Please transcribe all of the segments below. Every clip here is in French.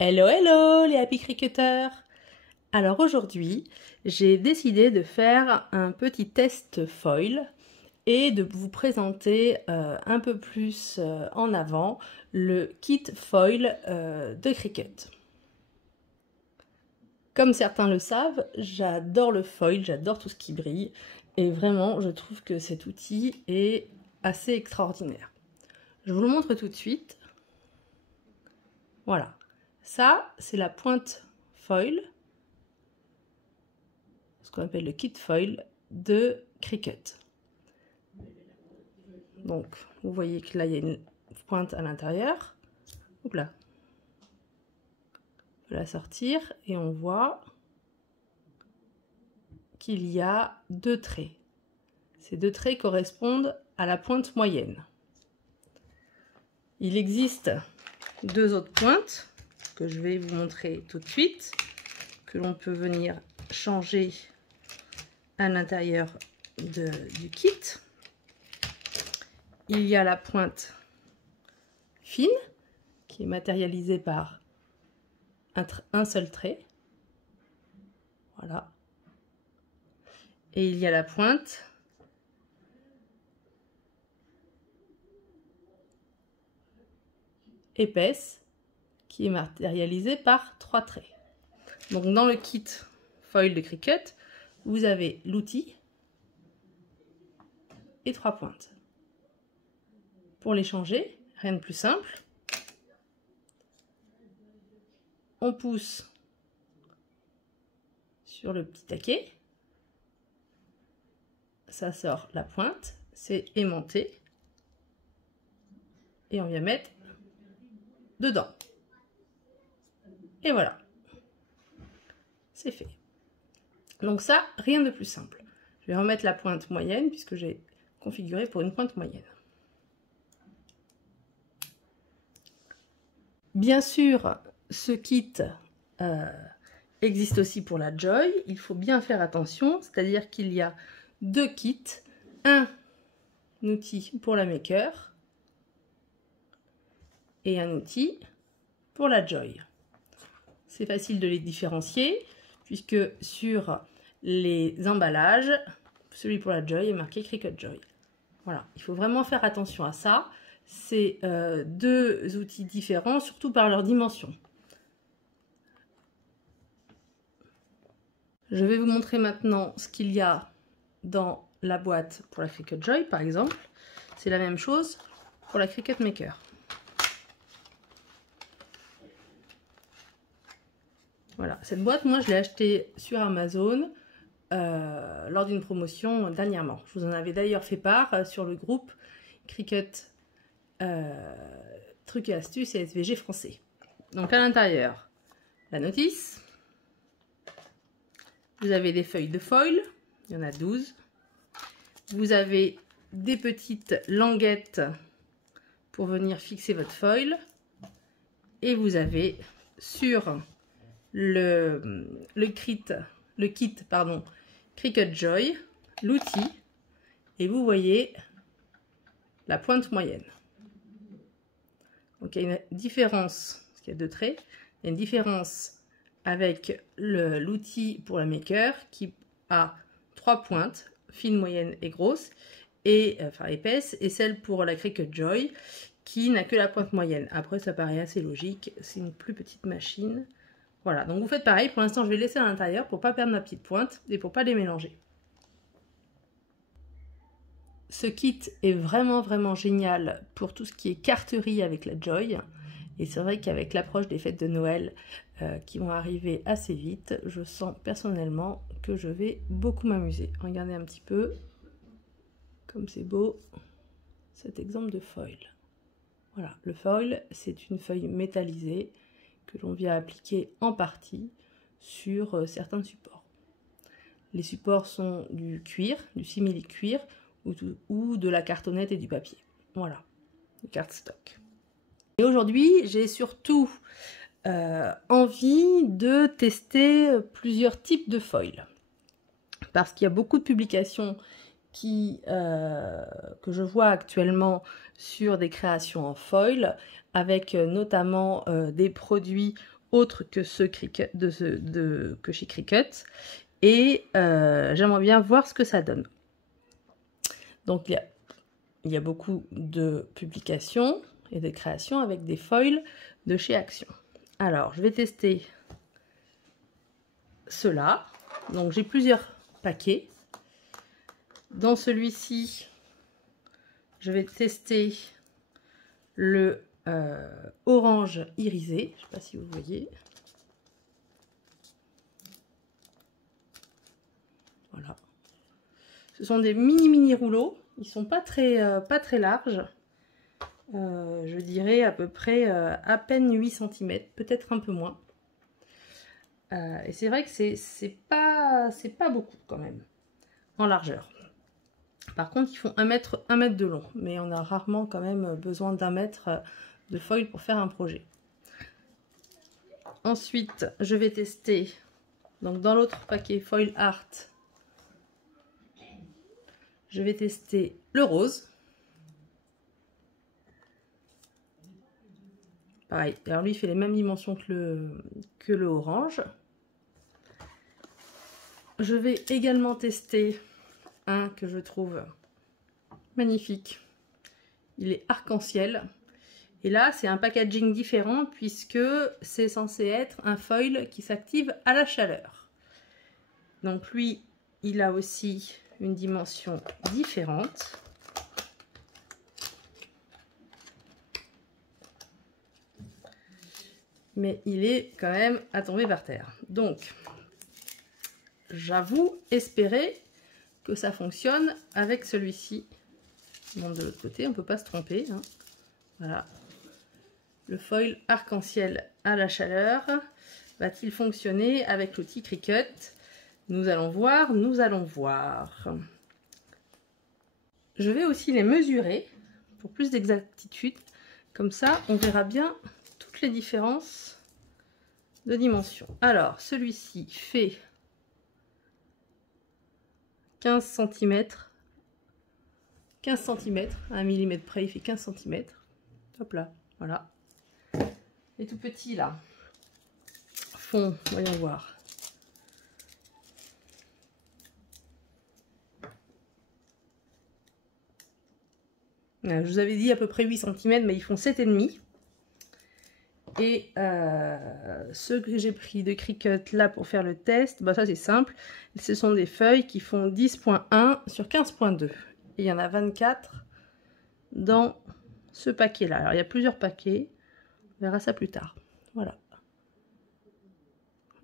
Hello hello les Happy Cricketers! Alors aujourd'hui, j'ai décidé de faire un petit test foil et de vous présenter un peu plus en avant le kit foil de cricket. Comme certains le savent, j'adore le foil, j'adore tout ce qui brille et vraiment je trouve que cet outil est assez extraordinaire. Je vous le montre tout de suite. Voilà. Ça, c'est la pointe foil, ce qu'on appelle le kit foil de cricket. Donc, vous voyez que là, il y a une pointe à l'intérieur. Donc là, on peut la sortir et on voit qu'il y a deux traits. Ces deux traits correspondent à la pointe moyenne. Il existe deux autres pointes que je vais vous montrer tout de suite, que l'on peut venir changer à l'intérieur du kit. Il y a la pointe fine qui est matérialisée par un seul trait. Voilà. Et il y a la pointe épaisse qui est matérialisée par trois traits. Donc dans le kit foil de cricket, vous avez l'outil et trois pointes. Pour les changer, rien de plus simple. On pousse sur le petit taquet. Ça sort la pointe, c'est aimanté. Et on vient mettre dedans. Et voilà. C'est fait. Donc ça, rien de plus simple. Je vais remettre la pointe moyenne puisque j'ai configuré pour une pointe moyenne. Bien sûr, ce kit existe aussi pour la Joy. Il faut bien faire attention, c'est-à-dire qu'il y a deux kits. Un outil pour la Maker et un outil pour la Joy. C'est facile de les différencier puisque sur les emballages, celui pour la Joy est marqué Cricket Joy. Voilà, il faut vraiment faire attention à ça. C'est deux outils différents, surtout par leur dimension. Je vais vous montrer maintenant ce qu'il y a dans la boîte pour la Cricket Joy, par exemple. C'est la même chose pour la Cricket Maker. Voilà, cette boîte, moi, je l'ai achetée sur Amazon lors d'une promotion dernièrement. Je vous en avais d'ailleurs fait part sur le groupe Cricket Trucs et astuces et SVG français. Donc à l'intérieur, la notice. Vous avez des feuilles de foil, il y en a 12. Vous avez des petites languettes pour venir fixer votre foil. Et vous avez sur le kit Cricket Joy, l'outil, et vous voyez la pointe moyenne. Donc il y a une différence, parce qu'il y a deux traits, il y a une différence avec l'outil pour la Maker qui a trois pointes, fine, moyenne et grosse, et enfin épaisse, et celle pour la Cricket Joy qui n'a que la pointe moyenne. Après ça paraît assez logique, c'est une plus petite machine. Voilà, donc vous faites pareil. Pour l'instant je vais laisser à l'intérieur pour ne pas perdre ma petite pointe et pour ne pas les mélanger. Ce kit est vraiment génial pour tout ce qui est carterie avec la Joy. Et c'est vrai qu'avec l'approche des fêtes de Noël qui vont arriver assez vite, je sens personnellement que je vais beaucoup m'amuser. Regardez un petit peu comme c'est beau cet exemple de foil. Voilà, le foil, c'est une feuille métallisée que l'on vient appliquer en partie sur certains supports. Les supports sont du cuir, du simili-cuir ou de la cartonnette et du papier. Voilà, du cardstock. Et aujourd'hui, j'ai surtout envie de tester plusieurs types de foil. Parce qu'il y a beaucoup de publications que je vois actuellement sur des créations en foil avec notamment des produits autres que ceux que chez Cricut. Et j'aimerais bien voir ce que ça donne. Donc il y a beaucoup de publications et de créations avec des foils de chez Action. Alors je vais tester cela. Donc j'ai plusieurs paquets. Dans celui-ci, je vais tester le orange irisé. Je ne sais pas si vous voyez. Voilà. Ce sont des mini rouleaux. Ils sont pas très larges. Je dirais à peu près à peine 8 cm, peut-être un peu moins. Et c'est vrai que c'est pas beaucoup quand même en largeur. Par contre, ils font 1 mètre de long, mais on a rarement quand même besoin d'1 mètre de foil pour faire un projet. Ensuite, je vais tester, donc dans l'autre paquet Foil Art, je vais tester le rose. Pareil, alors lui il fait les mêmes dimensions que le orange. Je vais également tester un que je trouve magnifique. Il est arc-en-ciel. Et là, c'est un packaging différent puisque c'est censé être un foil qui s'active à la chaleur. Donc lui, il a aussi une dimension différente. Mais il est quand même à tomber par terre. Donc, j'avoue espérer que ça fonctionne avec celui-ci. Bon, de l'autre côté, on ne peut pas se tromper. Hein. Voilà. Le foil arc-en-ciel à la chaleur va-t-il fonctionner avec l'outil Cricut? Nous allons voir, nous allons voir. Je vais aussi les mesurer pour plus d'exactitude. Comme ça, on verra bien toutes les différences de dimension. Alors, celui-ci fait 15 cm. 15 cm, à 1 mm près, il fait 15 cm. Hop là, voilà. Les tout petits là font, voyons voir. Je vous avais dit à peu près 8 cm, mais ils font 7,5. Et ceux que j'ai pris de Cricut là pour faire le test, bah ça c'est simple. Ce sont des feuilles qui font 10.1 sur 15.2. Et il y en a 24 dans ce paquet là. Alors il y a plusieurs paquets. On verra ça plus tard. Voilà.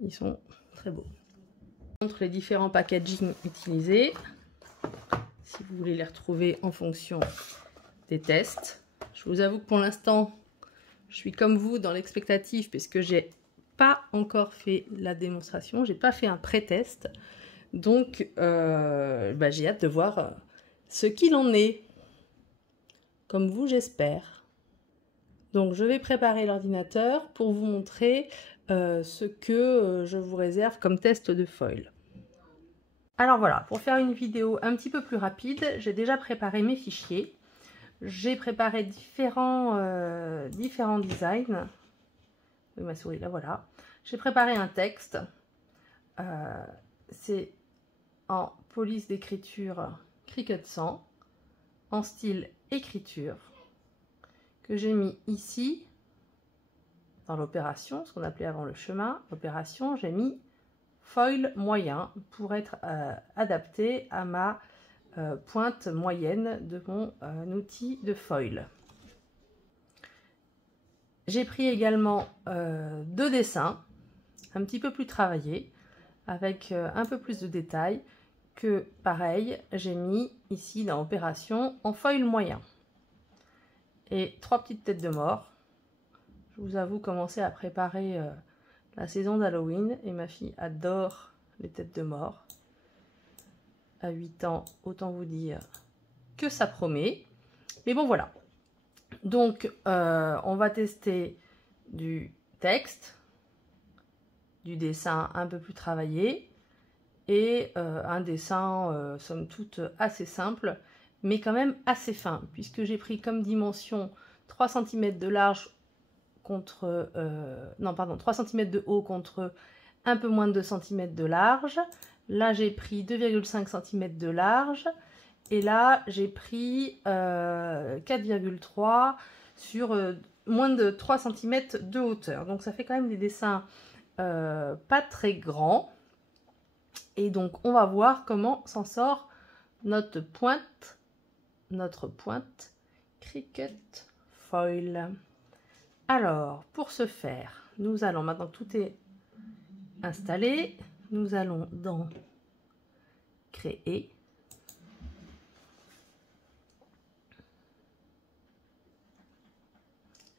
Ils sont très beaux. Je vous montre les différents packaging utilisés. Si vous voulez les retrouver en fonction des tests. Je vous avoue que pour l'instant, je suis comme vous dans l'expectative puisque j'ai pas encore fait la démonstration. J'ai pas fait un pré-test. Donc, j'ai hâte de voir ce qu'il en est. Comme vous, j'espère. Donc, je vais préparer l'ordinateur pour vous montrer ce que je vous réserve comme test de foil. Alors voilà, pour faire une vidéo un petit peu plus rapide, j'ai déjà préparé mes fichiers. J'ai préparé différents designs. Oui, ma souris, là, voilà. J'ai préparé un texte. C'est en police d'écriture Cricut 100, en style écriture, que j'ai mis ici, dans l'opération, ce qu'on appelait avant le chemin. Opération, j'ai mis foil moyen pour être adapté à ma pointe moyenne de mon outil de foil. J'ai pris également 2 dessins un petit peu plus travaillés avec un peu plus de détails que pareil j'ai mis ici dans opération en foil moyen et 3 petites têtes de mort. Je vous avoue commencer à préparer la saison d'Halloween et ma fille adore les têtes de mort. À 8 ans, autant vous dire que ça promet. Mais bon, voilà. Donc, on va tester du texte, du dessin un peu plus travaillé et un dessin, somme toute, assez simple, mais quand même assez fin, puisque j'ai pris comme dimension 3 cm de large contre... non, pardon, 3 cm de haut contre un peu moins de 2 cm de large. Là, j'ai pris 2,5 cm de large. Et là, j'ai pris 4,3 sur moins de 3 cm de hauteur. Donc, ça fait quand même des dessins pas très grands. Et donc, on va voir comment s'en sort notre pointe Cricut Foil. Alors, pour ce faire, nous allons, maintenant que tout est installé, nous allons dans Créer.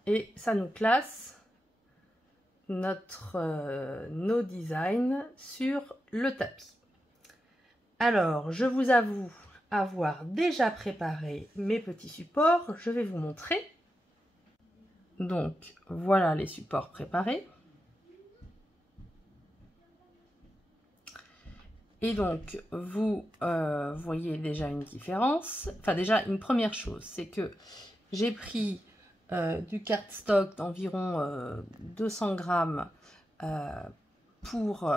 Et ça nous classe nos designs sur le tapis. Alors, je vous avoue avoir déjà préparé mes petits supports. Je vais vous montrer. Donc, voilà les supports préparés. Et donc, vous voyez déjà une différence. Enfin, déjà, une première chose, c'est que j'ai pris du cardstock d'environ 200 grammes pour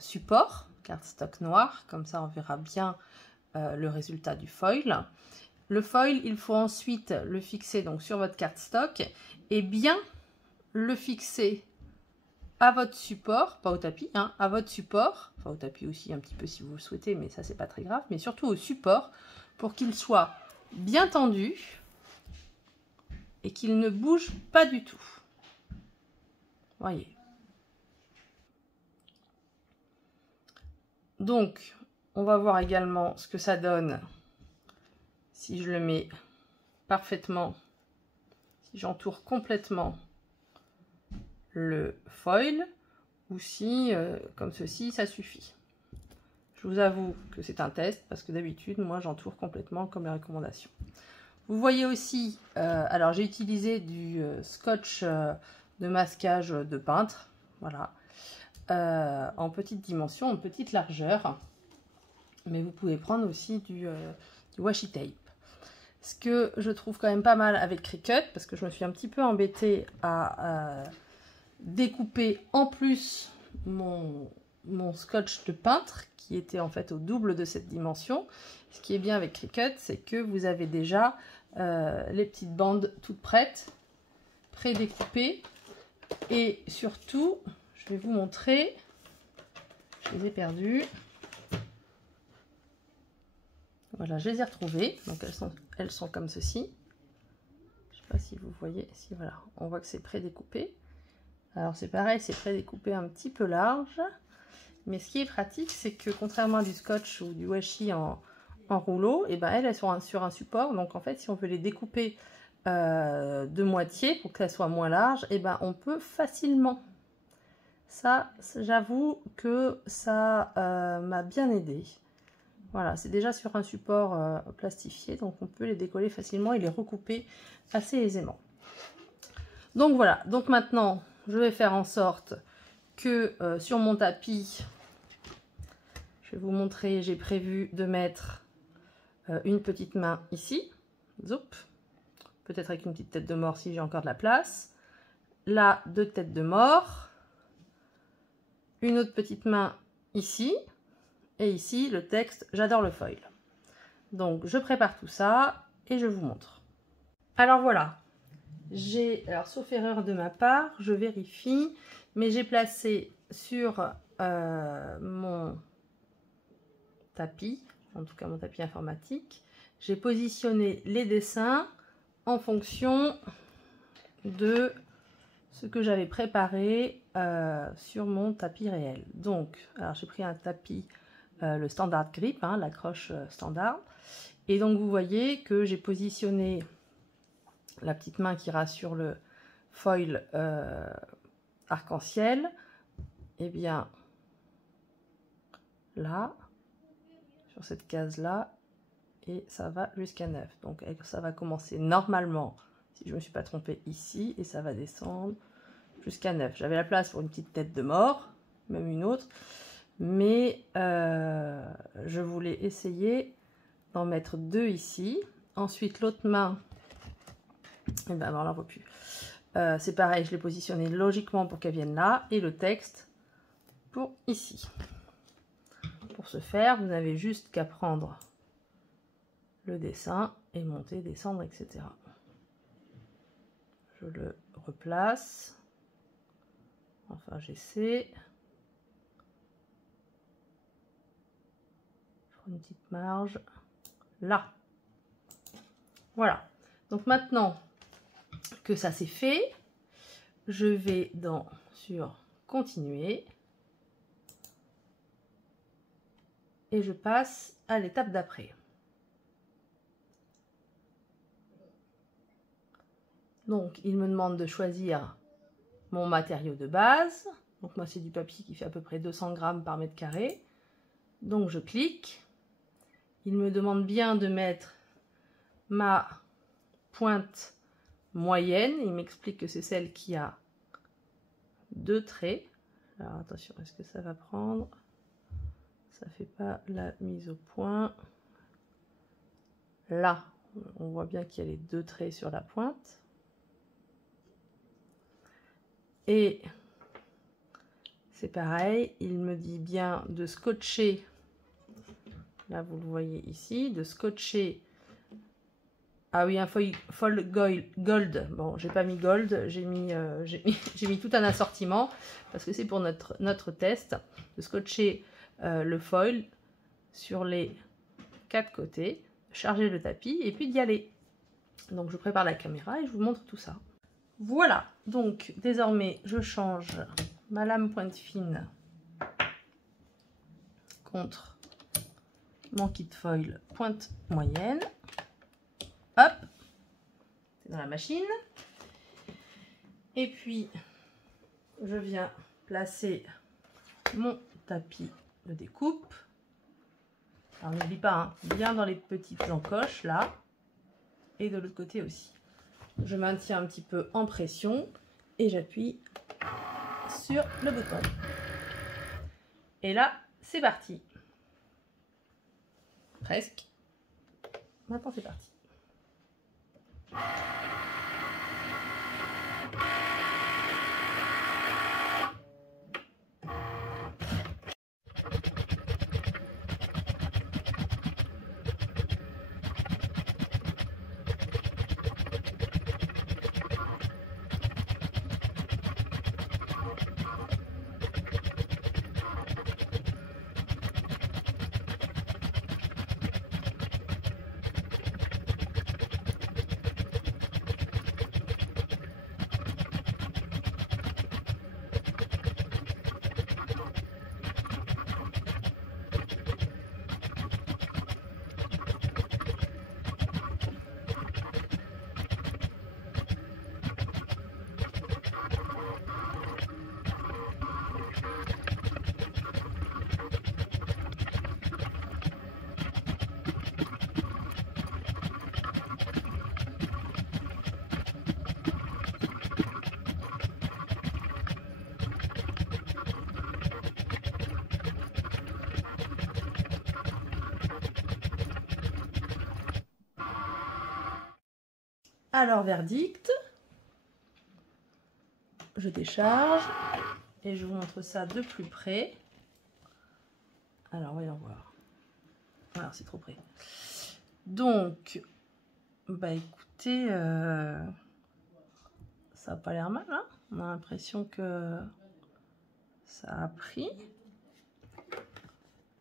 support, cardstock noir, comme ça on verra bien le résultat du foil. Le foil, il faut ensuite le fixer donc sur votre cardstock et bien le fixer à votre support, pas au tapis, hein, à votre support, enfin au tapis aussi un petit peu si vous le souhaitez, mais ça c'est pas très grave, mais surtout au support pour qu'il soit bien tendu et qu'il ne bouge pas du tout. Voyez. Donc, on va voir également ce que ça donne si je le mets parfaitement, si j'entoure complètement le foil, ou si, comme ceci, ça suffit. Je vous avoue que c'est un test, parce que d'habitude, moi, j'entoure complètement comme les recommandations. Vous voyez aussi, alors j'ai utilisé du scotch de masquage de peintre, voilà, en petite dimension, en petite largeur, mais vous pouvez prendre aussi du washi tape. Ce que je trouve quand même pas mal avec Cricut, parce que je me suis un petit peu embêtée à découper en plus mon scotch de peintre, qui était en fait au double de cette dimension. Ce qui est bien avec Cricut, c'est que vous avez déjà les petites bandes toutes prêtes, pré-découpées. Et surtout, je vais vous montrer, je les ai perdues. Voilà, je les ai retrouvées. Donc elles sont comme ceci. Je ne sais pas si vous voyez, si voilà, on voit que c'est pré-découpé. Alors c'est pareil, c'est pré-découpé un petit peu large. Mais ce qui est pratique, c'est que contrairement à du scotch ou du washi en rouleau, et ben elles sont sur un support. Donc en fait, si on veut les découper de moitié pour qu'elles soient moins larges, et ben on peut facilement. Ça, j'avoue que ça m'a bien aidé. Voilà, c'est déjà sur un support plastifié, donc on peut les décoller facilement et les recouper assez aisément. Donc voilà, donc maintenant, je vais faire en sorte que sur mon tapis, je vais vous montrer, j'ai prévu de mettre une petite main ici, peut-être avec une petite tête de mort si j'ai encore de la place, là 2 têtes de mort, une autre petite main ici, et ici le texte « J'adore le foil ». Donc je prépare tout ça et je vous montre. Alors voilà, alors sauf erreur de ma part, je vérifie, mais j'ai placé sur mon tapis, en tout cas mon tapis informatique, j'ai positionné les dessins en fonction de ce que j'avais préparé sur mon tapis réel. Donc, alors j'ai pris un tapis, le standard grip, hein, l'accroche standard, et donc vous voyez que j'ai positionné la petite main qui ira sur le foil arc-en-ciel, et bien là, sur cette case là, et ça va jusqu'à 9. Donc ça va commencer normalement, si je ne me suis pas trompée, ici, et ça va descendre jusqu'à 9. J'avais la place pour une petite tête de mort, même une autre, mais je voulais essayer d'en mettre 2 ici. Ensuite l'autre main, et ben alors là on voit plus. C'est pareil, je l'ai positionné logiquement pour qu'elle vienne là. Et le texte pour ici. Pour ce faire, vous n'avez juste qu'à prendre le dessin et monter, descendre, etc. Je le replace. Enfin, j'essaie. Je prends une petite marge. Là. Voilà. Donc maintenant que ça c'est fait, je vais sur continuer. Et je passe à l'étape d'après. Donc, il me demande de choisir mon matériau de base. Donc, moi, c'est du papier qui fait à peu près 200 grammes par mètre carré. Donc, je clique. Il me demande bien de mettre ma pointe moyenne. Il m'explique que c'est celle qui a 2 traits. Alors, attention, est-ce que ça va prendre? Ça fait pas la mise au point. Là, on voit bien qu'il y a les 2 traits sur la pointe. Et c'est pareil, il me dit bien de scotcher, là vous le voyez ici, de scotcher, ah oui, un foil gold, bon j'ai pas mis gold, j'ai mis tout un assortiment, parce que c'est pour notre test, de scotcher le foil sur les 4 côtés, charger le tapis et puis d'y aller. Donc je prépare la caméra et je vous montre tout ça. Voilà, donc désormais je change ma lame pointe fine contre mon kit foil pointe moyenne. Hop, c'est dans la machine. Et puis je viens placer mon tapis de découpe. Alors n'oublie pas, hein, bien dans les petites encoches là. Et de l'autre côté aussi. Je maintiens un petit peu en pression et j'appuie sur le bouton. Et là, c'est parti. Presque. Maintenant, c'est parti. Alors, verdict, je décharge et je vous montre ça de plus près. Alors, voyons voir. Alors, c'est trop près. Donc, bah écoutez, ça n'a pas l'air mal, hein. On a l'impression que ça a pris.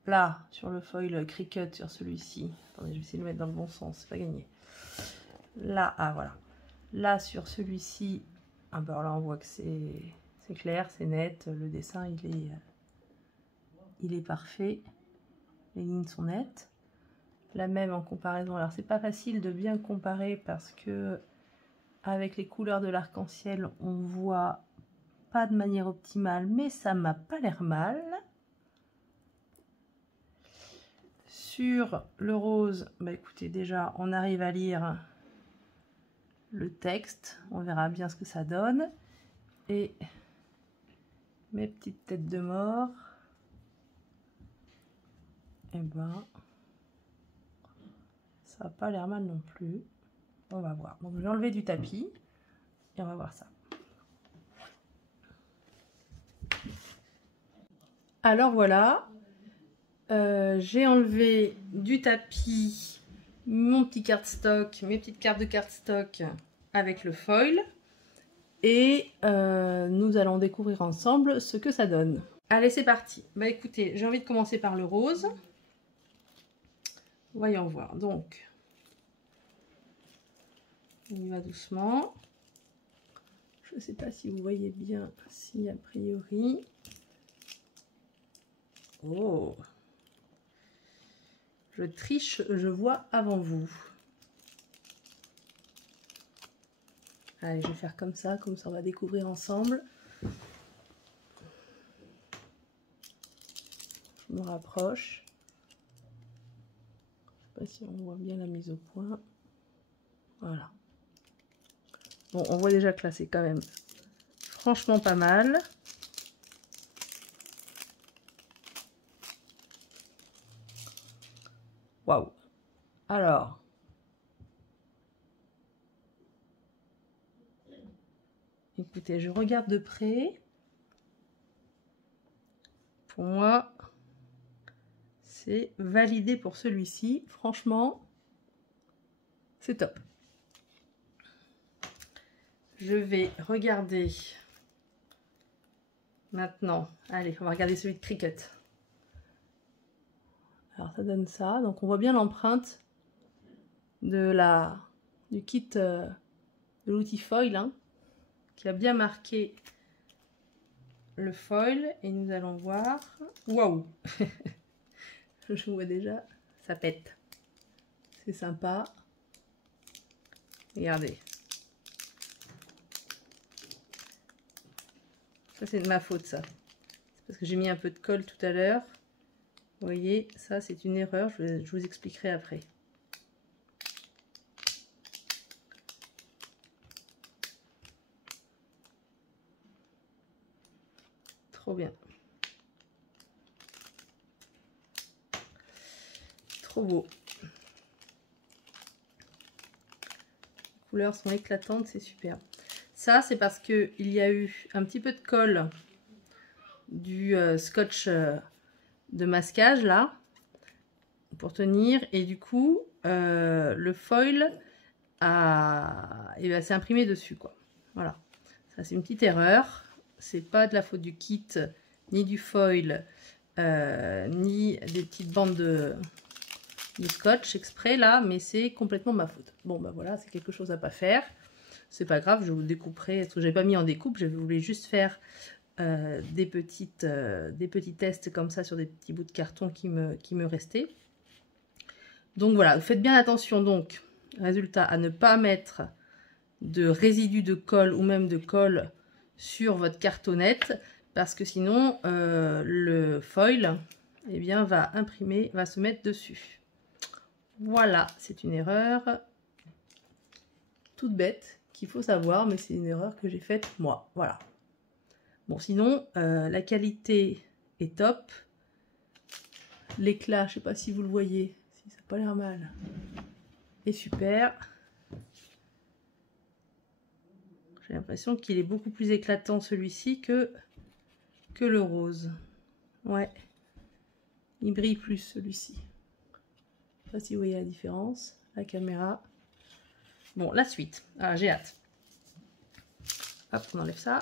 Là, sur le foil Cricut, sur celui-ci, attendez, je vais essayer de le mettre dans le bon sens, c'est pas gagné. Là, ah voilà. Là, sur celui-ci, ah ben là, on voit que c'est clair, c'est net. Le dessin, il est parfait. Les lignes sont nettes. La même en comparaison. Alors, c'est pas facile de bien comparer parce que avec les couleurs de l'arc-en-ciel, on voit pas de manière optimale, mais ça m'a pas l'air mal. Sur le rose, bah écoutez, déjà, on arrive à lire le texte, on verra bien ce que ça donne. Et mes petites têtes de mort, et ben ça n'a pas l'air mal non plus. On va voir. Donc je vais enlever du tapis et on va voir ça. Alors voilà, j'ai enlevé du tapis mon petit cardstock, mes petites cartes de cardstock avec le foil. Et nous allons découvrir ensemble ce que ça donne. Allez, c'est parti. Bah écoutez, j'ai envie de commencer par le rose. Voyons voir. Donc, on y va doucement. Je ne sais pas si vous voyez bien, si a priori. Oh! Je triche, je vois avant vous. Allez, je vais faire comme ça on va découvrir ensemble. Je me rapproche. Je ne sais pas si on voit bien la mise au point. Voilà. Bon, on voit déjà que là, c'est quand même franchement pas mal. Waouh! Alors, écoutez, je regarde de près. Pour moi, c'est validé pour celui-ci. Franchement, c'est top. Je vais regarder maintenant. Allez, on va regarder celui de Cricut. Alors, ça donne ça. Donc, on voit bien l'empreinte du kit de l'outil foil, hein, qui a bien marqué le foil. Et nous allons voir. Waouh! Je vois déjà, ça pète. C'est sympa. Regardez. Ça, c'est de ma faute, ça. C'est parce que j'ai mis un peu de colle tout à l'heure. Vous voyez, ça, c'est une erreur. Je vous expliquerai après. Trop bien. Trop beau. Les couleurs sont éclatantes, c'est super. Ça, c'est parce qu'il y a eu un petit peu de colle du scotch de masquage, là, pour tenir. Et du coup, le foil s'est imprimé dessus, quoi. Voilà. Ça, c'est une petite erreur. C'est pas de la faute du kit, ni du foil, ni des petites bandes de scotch exprès, là, mais c'est complètement ma faute. Bon, bah voilà, c'est quelque chose à pas faire. C'est pas grave, je vous découperai, parce que j'ai pas mis en découpe, je voulais juste faire des petits tests comme ça sur des petits bouts de carton qui me restaient. Donc voilà, faites bien attention, donc, résultat, à ne pas mettre de résidus de colle ou même de colle sur votre cartonnette, parce que sinon, le foil, eh bien, va se mettre dessus. Voilà, c'est une erreur toute bête qu'il faut savoir, mais c'est une erreur que j'ai faite moi. Voilà. Bon, sinon, la qualité est top. L'éclat, je ne sais pas si vous le voyez, si ça n'a pas l'air mal, est super. J'ai l'impression qu'il est beaucoup plus éclatant celui-ci que le rose. Ouais, il brille plus celui-ci. Je ne sais pas si vous voyez la différence, la caméra. Bon, la suite. Ah, j'ai hâte. Hop, on enlève ça.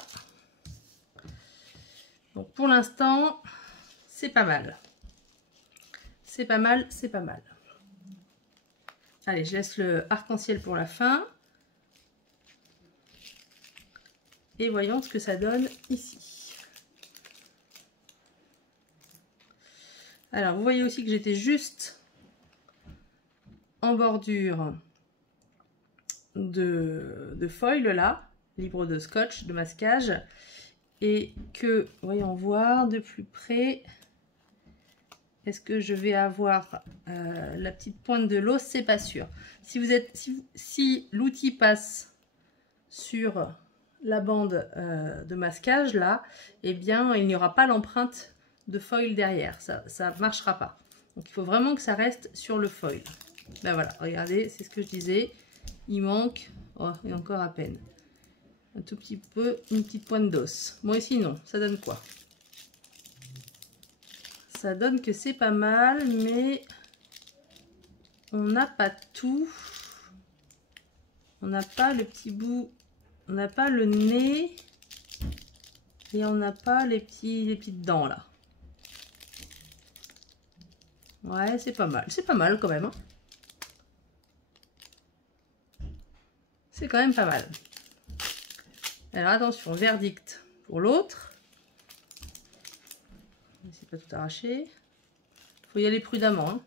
Donc pour l'instant, c'est pas mal. C'est pas mal, c'est pas mal. Allez, je laisse le arc-en-ciel pour la fin. Et voyons ce que ça donne ici. Alors, vous voyez aussi que j'étais juste en bordure de foil là, libre de scotch, de masquage. Et que, voyons voir de plus près, est-ce que je vais avoir la petite pointe de l'os? C'est pas sûr. Si l'outil passe sur la bande de masquage là, eh bien il n'y aura pas l'empreinte de foil derrière, ça ne marchera pas. Donc il faut vraiment que ça reste sur le foil. Ben voilà, regardez, c'est ce que je disais, il manque, oh, et encore à peine, un tout petit peu, une petite pointe d'os. Moi ici non, ça donne quoi? ça donne que c'est pas mal, mais on n'a pas tout. On n'a pas le petit bout, on n'a pas le nez et on n'a pas les petites dents là. Ouais, c'est pas mal quand même. Hein. C'est quand même pas mal. Alors attention, verdict pour l'autre. C'est pas tout arraché. Faut y aller prudemment. Hein.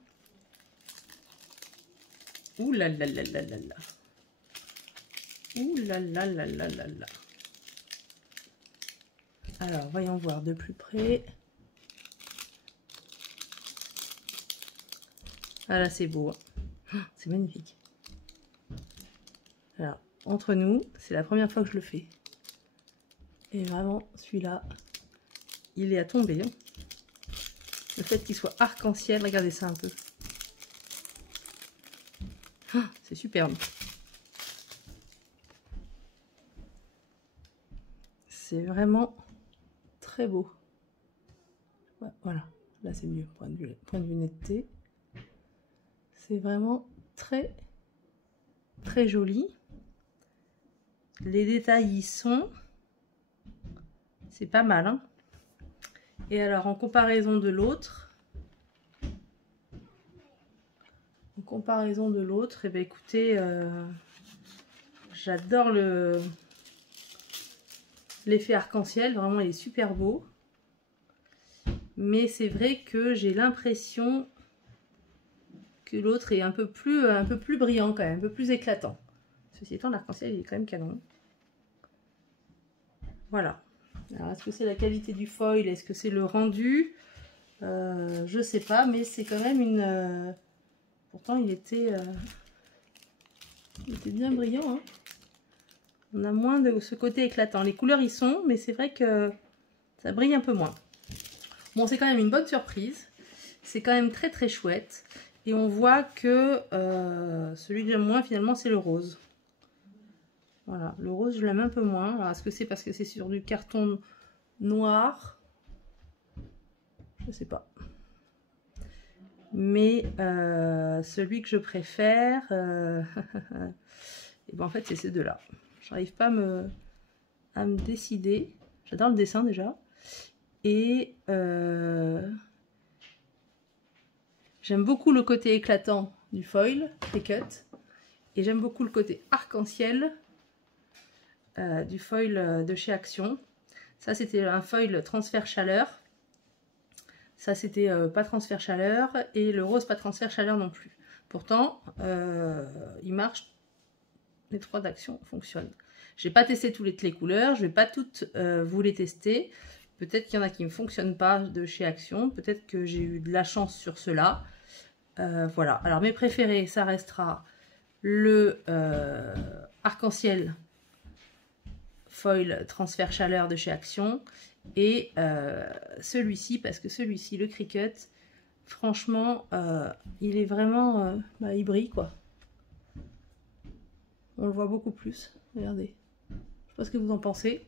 Ouh là là là là là là. Ouh là là là là là là. Alors, voyons voir de plus près. Ah là, c'est beau. Hein. C'est magnifique. Alors, entre nous, c'est la première fois que je le fais. Et vraiment, celui-là, il est à tomber. Hein. Le fait qu'il soit arc-en-ciel, regardez ça un peu. Ah, c'est superbe. C'est vraiment très beau. Ouais, voilà, là c'est mieux, point de vue netteté. C'est vraiment très joli. Les détails y sont. C'est pas mal. Hein. Et alors en comparaison de l'autre, eh bien, écoutez, j'adore l'effet arc-en-ciel. Vraiment, il est super beau. Mais c'est vrai que j'ai l'impression que l'autre est un peu plus brillant quand même, un peu plus éclatant. Ceci étant, l'arc-en-ciel il est quand même canon. Voilà. Alors est-ce que c'est la qualité du foil? Est-ce que c'est le rendu? Je sais pas, mais c'est quand même une... Pourtant il était bien brillant. Hein. On a moins de ce côté éclatant. Les couleurs y sont, mais c'est vrai que ça brille un peu moins. Bon, c'est quand même une bonne surprise. C'est quand même très chouette. Et on voit que celui que j'aime moins finalement c'est le rose. Voilà, le rose je l'aime un peu moins. Alors est-ce que c'est parce que c'est sur du carton noir? Je sais pas. Mais celui que je préfère, et ben en fait c'est ces deux-là. J'arrive pas à me décider. J'adore le dessin déjà. Et j'aime beaucoup le côté éclatant du foil, Cricut. Et j'aime beaucoup le côté arc-en-ciel du foil de chez Action. Ça, c'était un foil transfert chaleur. Ça, c'était pas transfert chaleur. Et le rose, pas transfert chaleur non plus. Pourtant, il marche. Les trois d'Action fonctionnent. Je n'ai pas testé toutes les couleurs. Je ne vais pas toutes vous les tester. Peut-être qu'il y en a qui ne fonctionnent pas de chez Action. Peut-être que j'ai eu de la chance sur ceux-là. Voilà. Alors, mes préférés, ça restera le arc-en-ciel foil transfert chaleur de chez Action et celui-ci, parce que celui-ci, le Cricut, franchement, il est vraiment... il brille, quoi. On le voit beaucoup plus. Regardez. Je ne sais pas ce que vous en pensez.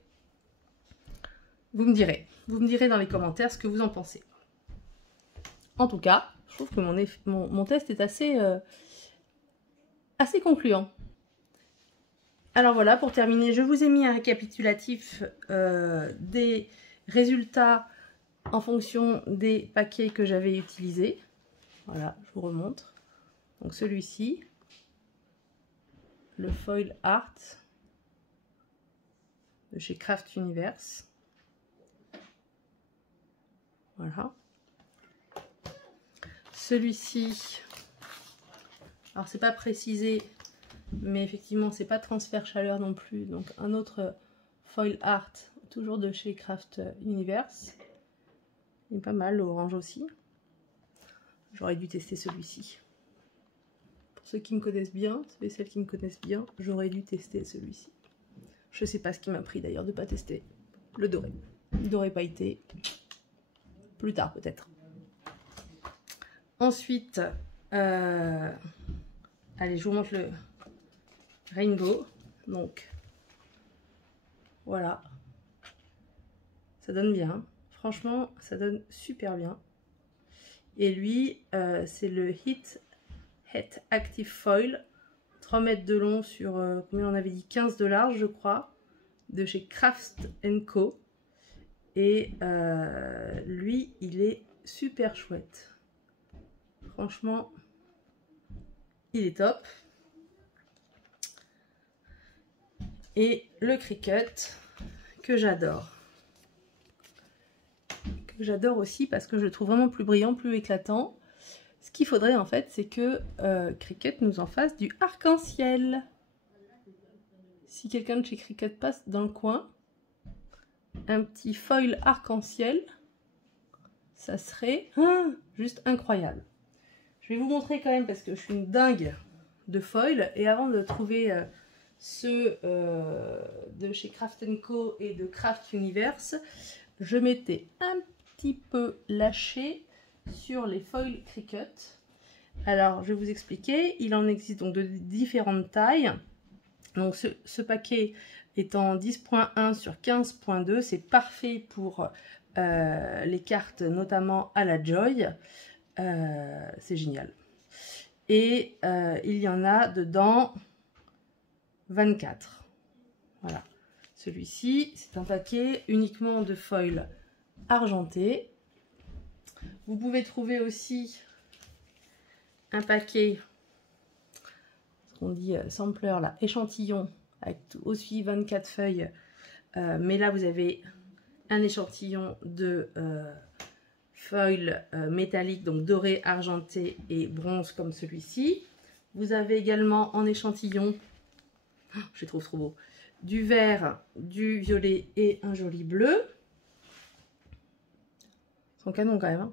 Vous me direz. Vous me direz dans les commentaires ce que vous en pensez. En tout cas, je trouve que mon test est assez concluant. Alors voilà, pour terminer, je vous ai mis un récapitulatif des résultats en fonction des paquets que j'avais utilisés. Voilà, je vous remontre. Donc celui-ci, le Foil Art de chez Craft Universe. Voilà. Celui-ci, alors c'est pas précisé, mais effectivement c'est pas transfert chaleur non plus, donc un autre Foil Art, toujours de chez Craft Universe. Il est pas mal, l'orange aussi. J'aurais dû tester celui-ci. Pour ceux qui me connaissent bien, et celles qui me connaissent bien, j'aurais dû tester celui-ci. Je sais pas ce qui m'a pris d'ailleurs de pas tester le doré. Le doré pailleté. Plus tard peut-être. Ensuite, allez, je vous montre le Rainbow. Donc, voilà. Ça donne bien. Franchement, ça donne super bien. Et lui, c'est le Heat Active Foil, 3 mètres de long sur, combien on avait dit, 15 de large, je crois, de chez Craft & Co. Et lui, il est super chouette. Franchement, il est top. Et le Cricut, que j'adore. Que j'adore aussi parce que je le trouve vraiment plus brillant, plus éclatant. Ce qu'il faudrait en fait, c'est que Cricut nous en fasse du arc-en-ciel. Si quelqu'un de chez Cricut passe dans le coin, un petit foil arc-en-ciel, ça serait juste incroyable. Je vais vous montrer quand même parce que je suis une dingue de foil. Et avant de trouver ceux de chez Craft & Co et de Craft Universe, je m'étais un petit peu lâché sur les foils Cricut. Alors, je vais vous expliquer. Il en existe donc de différentes tailles. Donc, ce paquet étant 10.1 sur 15.2, c'est parfait pour les cartes, notamment à la Joy. C'est génial. Et il y en a dedans 24. Voilà. Celui-ci, c'est un paquet uniquement de foil argenté. Vous pouvez trouver aussi un paquet, ce qu'on dit sampler, là, échantillon, avec aussi 24 feuilles. Mais là, vous avez un échantillon de foil métallique, donc doré, argenté et bronze comme celui-ci. Vous avez également en échantillon, je trouve trop beau, du vert, du violet et un joli bleu. Ils sont canons quand même. Hein.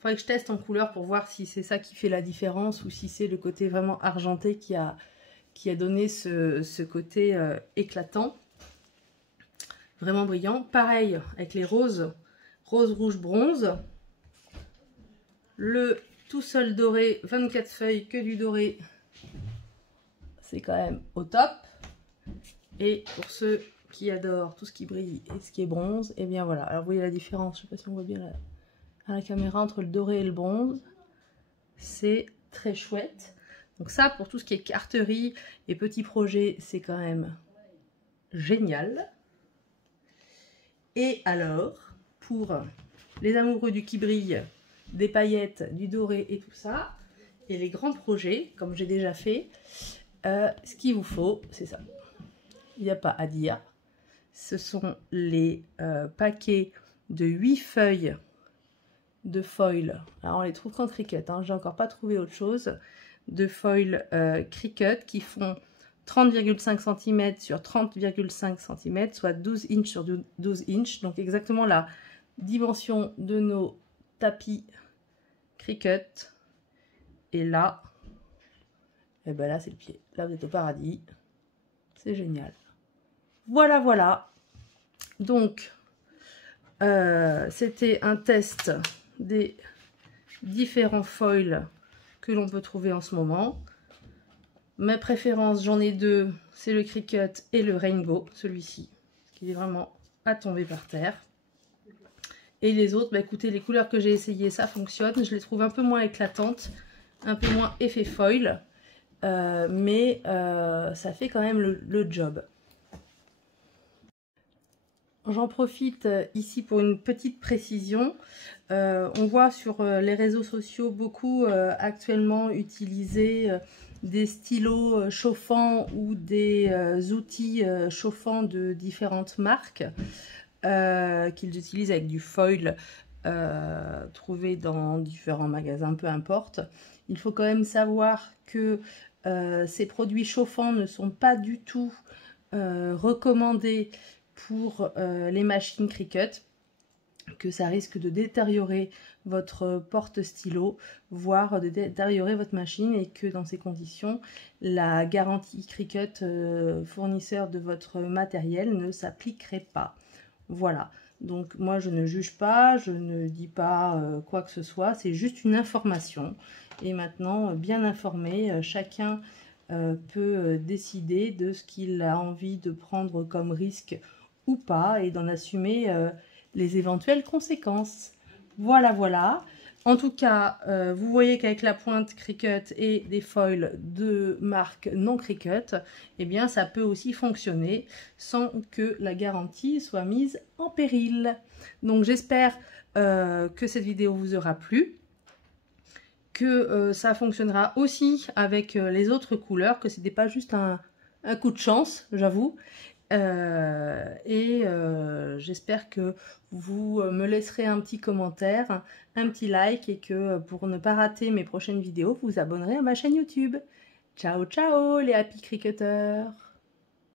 Faudrait que je teste en couleur pour voir si c'est ça qui fait la différence ou si c'est le côté vraiment argenté qui a donné ce côté éclatant. Vraiment brillant. Pareil avec les roses, rose, rouge, bronze. Le tout seul doré, 24 feuilles, que du doré. C'est quand même au top. Et pour ceux qui adorent tout ce qui brille et ce qui est bronze, et bien voilà. Alors vous voyez la différence, je ne sais pas si on voit bien à la caméra entre le doré et le bronze. C'est très chouette. Donc ça, pour tout ce qui est carterie et petits projets, c'est quand même génial. Et alors, pour les amoureux du qui brille, des paillettes, du doré et tout ça, et les grands projets, comme j'ai déjà fait, ce qu'il vous faut, c'est ça. Il n'y a pas à dire. Ce sont les paquets de 8 feuilles de foil. Alors on les trouve qu'en Cricut, hein. J'ai encore pas trouvé autre chose. De foil Cricut qui font 30,5 cm sur 30,5 cm, soit 12 inches sur 12 inches. Donc exactement la dimension de nos tapis Cricut. Et là, et ben là c'est le pied. Là vous êtes au paradis. C'est génial. Voilà, voilà. Donc, c'était un test des différents foils que l'on peut trouver en ce moment. Ma préférence, j'en ai deux, c'est le Cricut et le Rainbow, celui-ci, qui est vraiment à tomber par terre. Et les autres, bah écoutez, les couleurs que j'ai essayées, ça fonctionne. Je les trouve un peu moins éclatantes, un peu moins effet foil, mais ça fait quand même le job. J'en profite ici pour une petite précision. On voit sur les réseaux sociaux beaucoup actuellement utiliser des stylos chauffants ou des outils chauffants de différentes marques qu'ils utilisent avec du foil trouvé dans différents magasins, peu importe. Il faut quand même savoir que ces produits chauffants ne sont pas du tout recommandés pour les machines Cricut, que ça risque de détériorer votre porte-stylo, voire de détériorer votre machine, et que dans ces conditions, la garantie Cricut fournisseur de votre matériel ne s'appliquerait pas. Voilà, donc moi je ne juge pas, je ne dis pas quoi que ce soit, c'est juste une information. Et maintenant, bien informé, chacun peut décider de ce qu'il a envie de prendre comme risque ou pas, et d'en assumer les éventuelles conséquences. Voilà, voilà. En tout cas, vous voyez qu'avec la pointe Cricut et des foils de marque non Cricut, eh bien ça peut aussi fonctionner sans que la garantie soit mise en péril. Donc j'espère que cette vidéo vous aura plu, que ça fonctionnera aussi avec les autres couleurs, que ce n'était pas juste un coup de chance, j'avoue. J'espère que vous me laisserez un petit commentaire, un petit like et que pour ne pas rater mes prochaines vidéos, vous vous abonnerez à ma chaîne YouTube. Ciao ciao les Happy Cricketers!